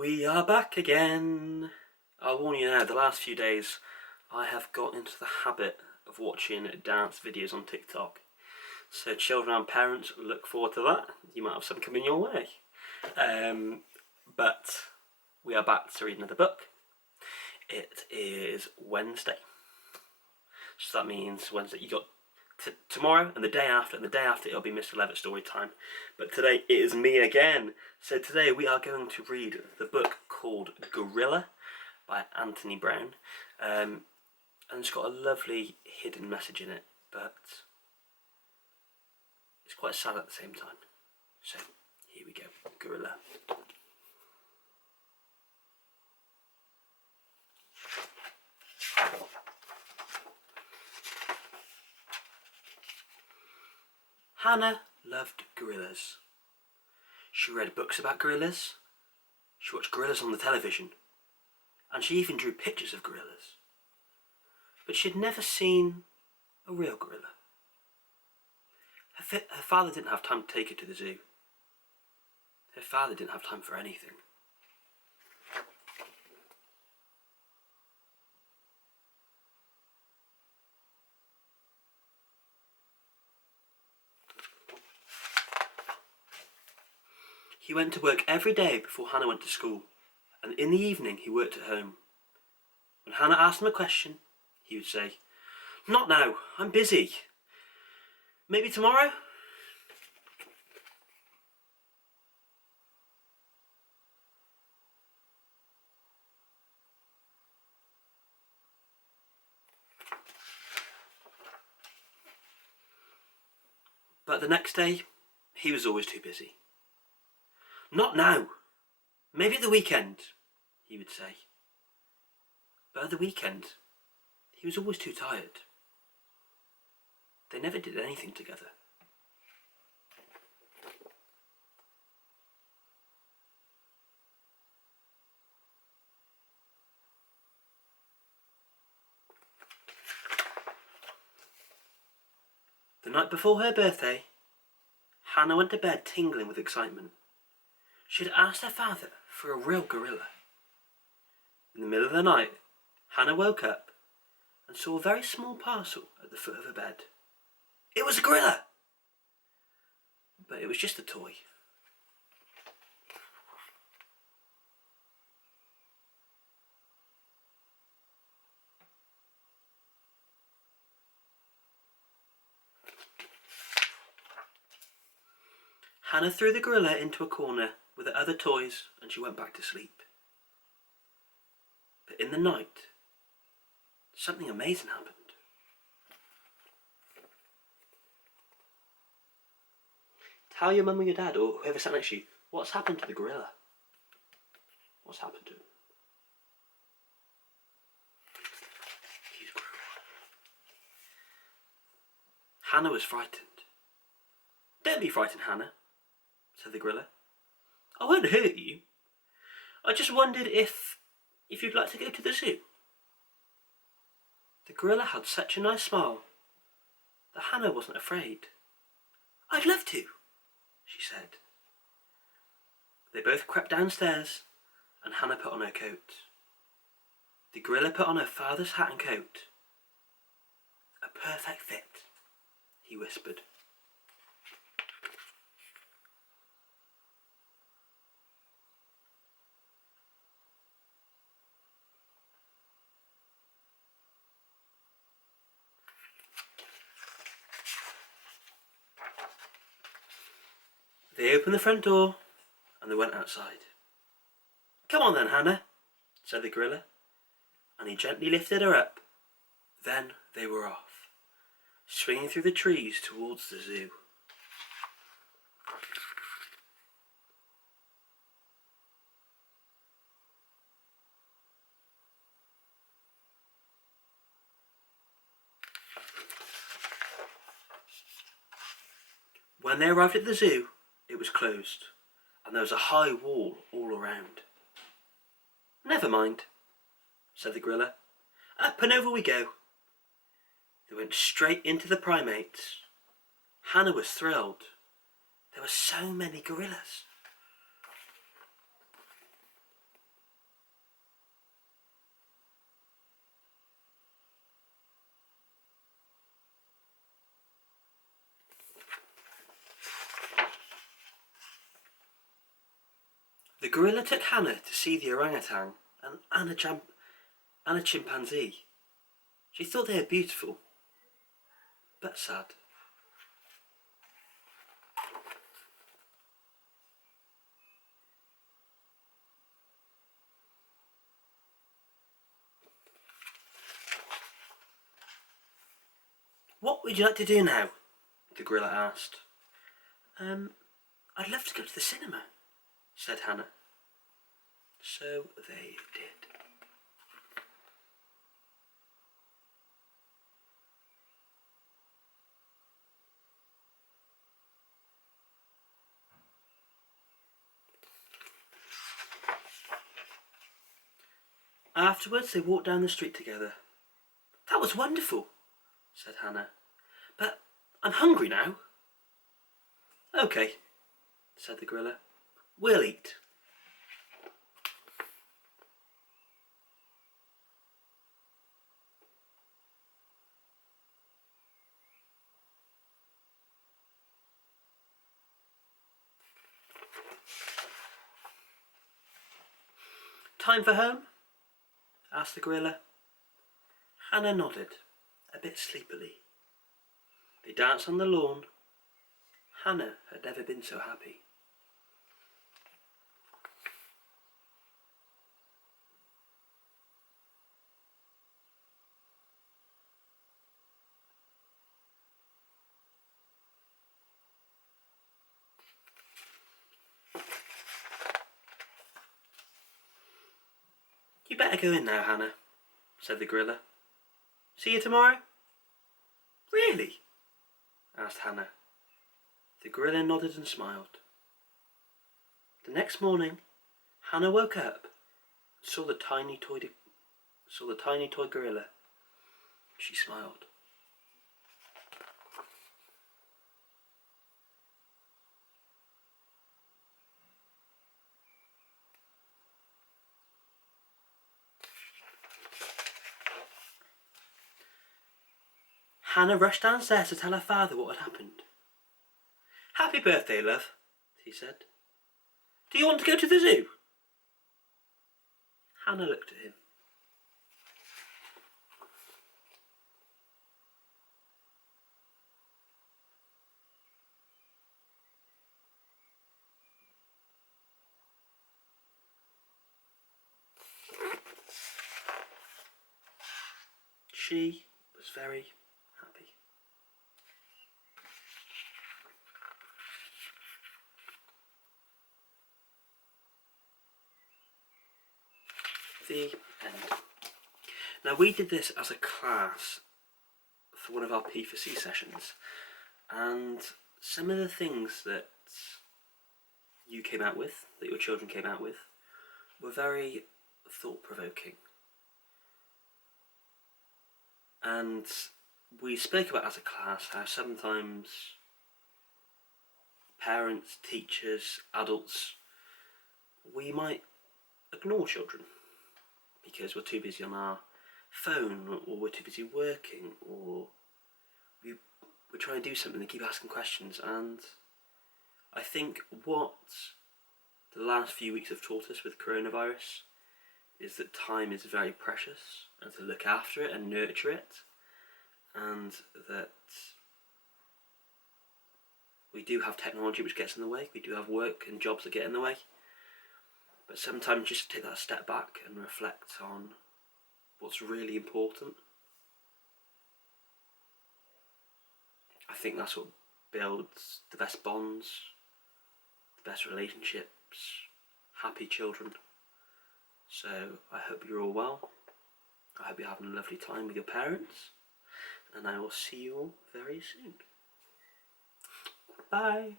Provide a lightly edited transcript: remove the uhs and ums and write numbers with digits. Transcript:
We are back again. I'll warn you now, the last few days I have got into the habit of watching dance videos on TikTok. So children and parents, look forward to that. You might have some coming your way. But we are back to read another book. It is Wednesday. So that means Wednesday, you got tomorrow and the day after it'll be Mr. Levitt story time. But today it is me again. So today we are going to read the book called Gorilla by Anthony Browne. And it's got a lovely hidden message in it, but it's quite sad at the same time. So here we go, Gorilla. Hannah loved gorillas. She read books about gorillas, she watched gorillas on the television, and she even drew pictures of gorillas. But she had never seen a real gorilla. Her father didn't have time to take her to the zoo. Her father didn't have time for anything. He went to work every day before Hannah went to school, and in the evening he worked at home. When Hannah asked him a question, he would say, "Not now, I'm busy. Maybe tomorrow?" But the next day, he was always too busy. "Not now. Maybe at the weekend," he would say. But at the weekend, he was always too tired. They never did anything together. The night before her birthday, Hannah went to bed tingling with excitement. She had asked her father for a real gorilla. In the middle of the night, Hannah woke up and saw a very small parcel at the foot of her bed. It was a gorilla! But it was just a toy. Hannah threw the gorilla into a corner with the other toys and she went back to sleep. But in the night, something amazing happened. Tell your mum or your dad or whoever sat next to you, what's happened to the gorilla? What's happened to him? He's grown. Hannah was frightened. "Don't be frightened, Hannah," said the gorilla. "I won't hurt you. I just wondered if you'd like to go to the zoo." The gorilla had such a nice smile that Hannah wasn't afraid. "I'd love to," she said. They both crept downstairs and Hannah put on her coat. The gorilla put on her father's hat and coat. "A perfect fit," he whispered. They opened the front door and they went outside. "Come on then, Hannah," said the gorilla, and he gently lifted her up. Then they were off, swinging through the trees towards the zoo. When they arrived at the zoo, it was closed, and there was a high wall all around. "Never mind," said the gorilla. "Up and over we go." They went straight into the primates. Hannah was thrilled. There were so many gorillas. The gorilla took Hannah to see the orangutan and a chimpanzee. She thought they were beautiful, but sad. What would you like to do now? The gorilla asked. I'd love to go to the cinema, said Hannah. So they did. Afterwards, they walked down the street together. That was wonderful, said Hannah. But I'm hungry now. Okay, said the gorilla. We'll eat. Time for home? Asked the gorilla. Hannah nodded, a bit sleepily. They danced on the lawn. Hannah had never been so happy. You better go in now, Hannah, said the gorilla. See you tomorrow? Really? Asked Hannah. The gorilla nodded and smiled. The next morning, Hannah woke up and saw the tiny toy gorilla. She smiled. Hannah rushed downstairs to tell her father what had happened. Happy birthday, love, he said. Do you want to go to the zoo? Hannah looked at him. She was very happy. The end. Now we did this as a class for one of our P4C sessions, and some of the things that you came out with, that your children came out with, were very thought-provoking. And we spoke about as a class how sometimes parents, teachers, adults, we might ignore children because we're too busy on our phone, or we're too busy working, or we're trying to do something and keep asking questions. And I think what the last few weeks have taught us with coronavirus is that time is very precious, and to look after it and nurture it, and that we do have technology which gets in the way, we do have work and jobs that get in the way, but sometimes just take that step back and reflect on what's really important. I think that's what builds the best bonds, the best relationships, happy children. So I hope you're all well. I hope you're having a lovely time with your parents, and I will see you all very soon. Bye.